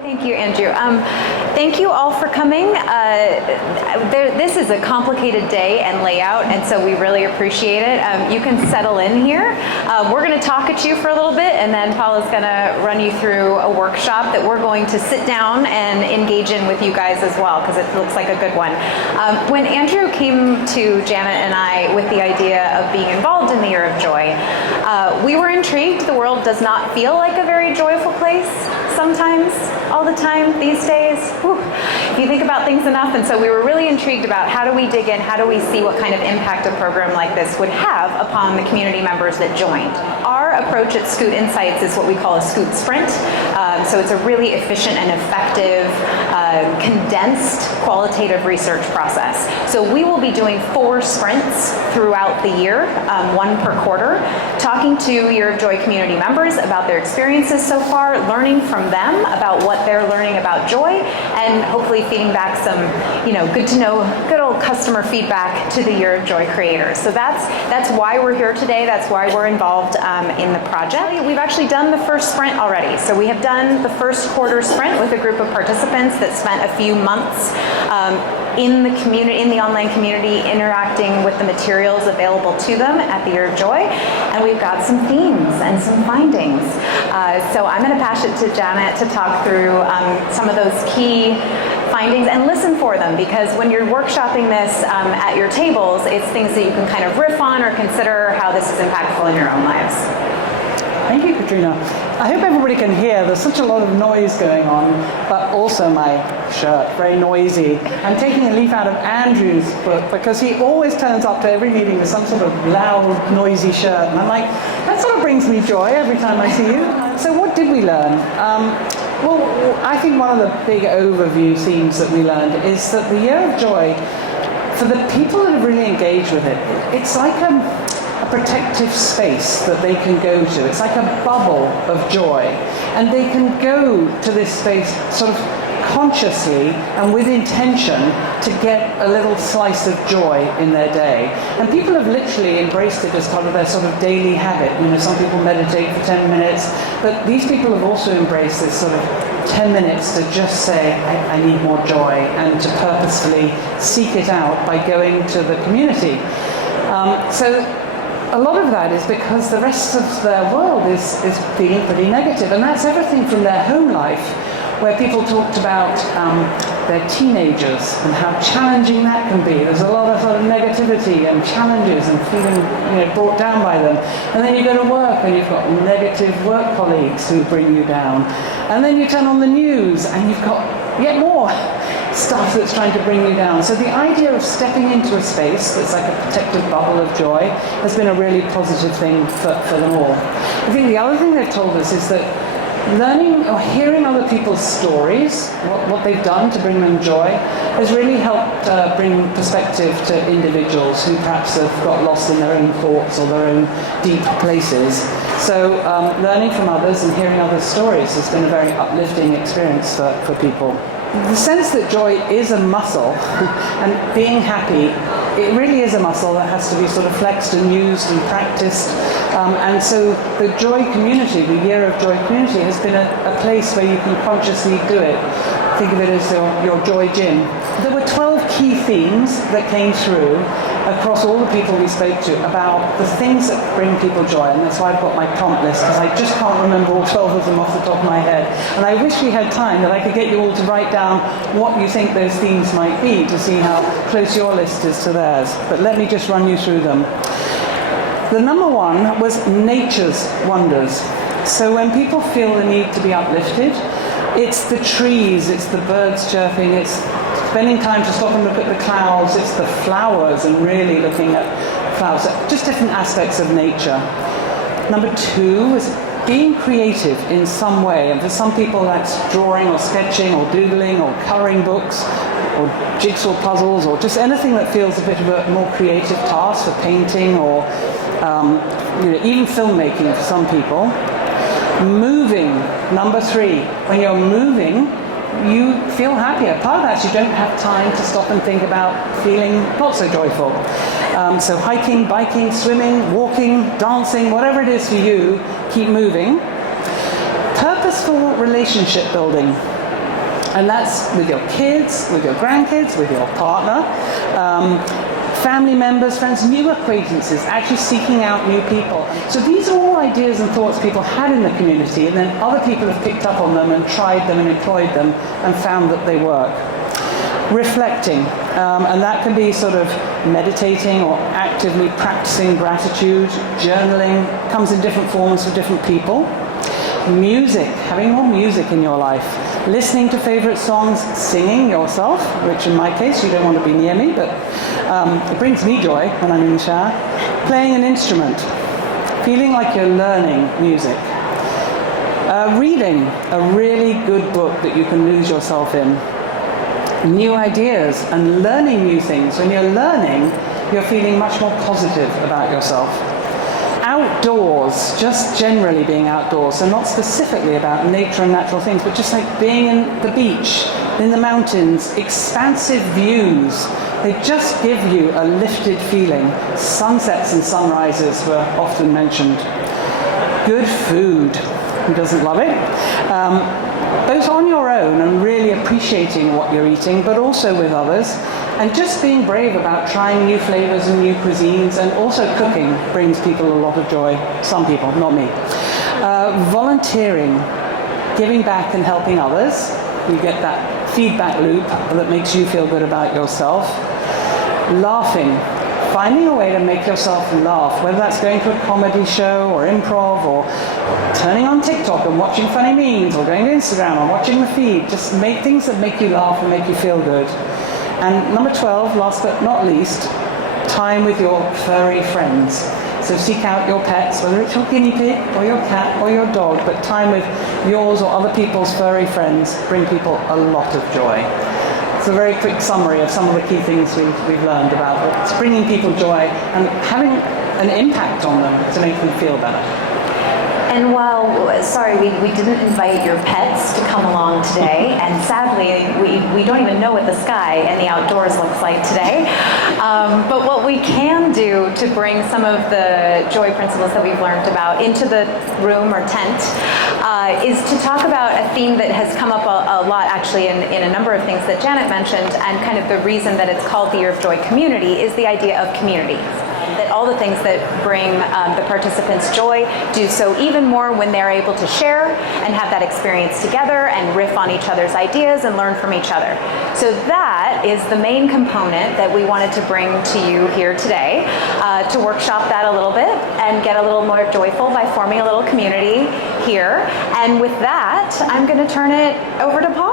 Thank you, Andrew. Thank you all for coming. This is a complicated day and layout, and so we really appreciate it. You can settle in here. We're going to talk at you for a little bit, and then Paula's going to run you through a workshop that we're going to sit down and engage in with you guys as well, because it looks like a good one. When Andrew came to Janet and I with the idea of being involved in the Year of Joy, we were intrigued. The world does not feel like a very joyful place sometimes, all the time these days. Whew, if you think about things enough. And so we were really intrigued about how do we dig in, how do we see what kind of impact a program like this would have upon the community members that joined. Our approach at Scoot Insights is what we call a Scoot Sprint. So it's a really efficient and effective, condensed qualitative research process. So we will be doing 4 sprints throughout the year, 1 per quarter, talking to Year of Joy community members about their experiences so far, learning from them about what they're learning about joy, and hopefully feeding back some, good old customer feedback to the Year of Joy creators. So that's why we're here today. That's why we're involved in the project. We've actually done the first sprint already. So we have done the first quarter sprint with a group of participants that spent a few months in the community, in the online community, interacting with the materials available to them at the Year of Joy. And we've got some themes and some findings. So I'm going to pass it to Janet to talk through some of those key findings and listen for them, because when you're workshopping this at your tables, it's things that you can kind of riff on or consider how this is impactful in your own lives. Thank you, Katrina. I hope everybody can hear. There's such a lot of noise going on, but also my shirt, very noisy. I'm taking a leaf out of Andrew's book because he always turns up to every meeting with some sort of loud, noisy shirt. And I'm like, that sort of brings me joy every time I see you. So what did we learn? Well, I think one of the big overview themes that we learned is that the Year of Joy, for the people that have really engaged with it, it's like a protective space that they can go to. It's like a bubble of joy. And they can go to this space sort of consciously and with intention to get a little slice of joy in their day. And people have literally embraced it as part of their sort of daily habit. Some people meditate for 10 minutes, but these people have also embraced this sort of 10 minutes to just say, I need more joy, and to purposefully seek it out by going to the community. So a lot of that is because the rest of their world is feeling pretty negative, and that's everything from their home life, where people talked about their teenagers and how challenging that can be. There's a lot of sort of negativity and challenges and feeling brought down by them. And then you go to work and you've got negative work colleagues who bring you down. And then you turn on the news and you've got yet more stuff that's trying to bring you down. So the idea of stepping into a space that's like a protective bubble of joy has been a really positive thing for them all. I think the other thing they've told us is that learning or hearing other people's stories, what they've done to bring them joy, has really helped bring perspective to individuals who perhaps have got lost in their own thoughts or their own deep places. So learning from others and hearing others' stories has been a very uplifting experience for people. The sense that joy is a muscle and being happy, it really is a muscle that has to be sort of flexed and used and practiced. And so the Joy community, the Year of Joy community, has been a place where you can consciously do it. Think of it as your joy gym. There were 12 key themes that came through across all the people we spoke to about the things that bring people joy, and that's why I've got my prompt list, because I just can't remember all 12 of them off the top of my head. And I wish we had time that I could get you all to write down what you think those themes might be to see how close your list is to theirs. But let me just run you through them. The number one was nature's wonders. So when people feel the need to be uplifted, it's the trees, it's the birds chirping, it's spending time to stop and look at the clouds, it's the flowers and really looking at flowers, just different aspects of nature. Number two is being creative in some way, and for some people that's drawing or sketching or doodling or colouring books or jigsaw puzzles or just anything that feels a bit of a more creative task, for painting or even filmmaking for some people. Moving, number three. When you're moving, you feel happier. Part of that is you don't have time to stop and think about feeling not so joyful. So hiking, biking, swimming, walking, dancing, whatever it is for you, keep moving. Purposeful relationship building. And that's with your kids, with your grandkids, with your partner, family members, friends, new acquaintances, actually seeking out new people. So these are all ideas and thoughts people had in the community, and then other people have picked up on them and tried them and employed them and found that they work. Reflecting, and that can be sort of meditating or actively practicing gratitude. Journaling comes in different forms for different people. Music, having more music in your life. Listening to favorite songs, singing yourself, which in my case, you don't want to be near me, but it brings me joy when I'm in the shower. Playing an instrument, feeling like you're learning music. Reading a really good book that you can lose yourself in. New ideas and learning new things. When you're learning, you're feeling much more positive about yourself. Outdoors, just generally being outdoors, so not specifically about nature and natural things, but just like being in the beach, in the mountains, expansive views. They just give you a lifted feeling. Sunsets and sunrises were often mentioned. Good food. Who doesn't love it? Both on your own and really appreciating what you're eating, but also with others. And just being brave about trying new flavors and new cuisines, and also cooking brings people a lot of joy. Some people, not me. Volunteering, giving back and helping others. You get that feedback loop that makes you feel good about yourself. Laughing, finding a way to make yourself laugh, whether that's going to a comedy show or improv or turning on TikTok and watching funny memes or going to Instagram and watching the feed. Just make things that make you laugh and make you feel good. And number 12, last but not least, time with your furry friends. So seek out your pets, whether it's your guinea pig or your cat or your dog, but time with yours or other people's furry friends bring people a lot of joy. It's a very quick summary of some of the key things we've learned about it. It's bringing people joy and having an impact on them to make them feel better. And while, sorry, we didn't invite your pets to come along today, and sadly, we don't even know what the sky and the outdoors looks like today. But what we can do to bring some of the joy principles that we've learned about into the room or tent is to talk about a theme that has come up a lot actually in a number of things that Janet mentioned, and kind of the reason that it's called the Year of Joy Community is the idea of community. That all the things that bring the participants joy do so even more when they're able to share and have that experience together and riff on each other's ideas and learn from each other. So that is the main component that we wanted to bring to you here today, to workshop that a little bit and get a little more joyful by forming a little community here. And with that, I'm going to turn it over to Paul.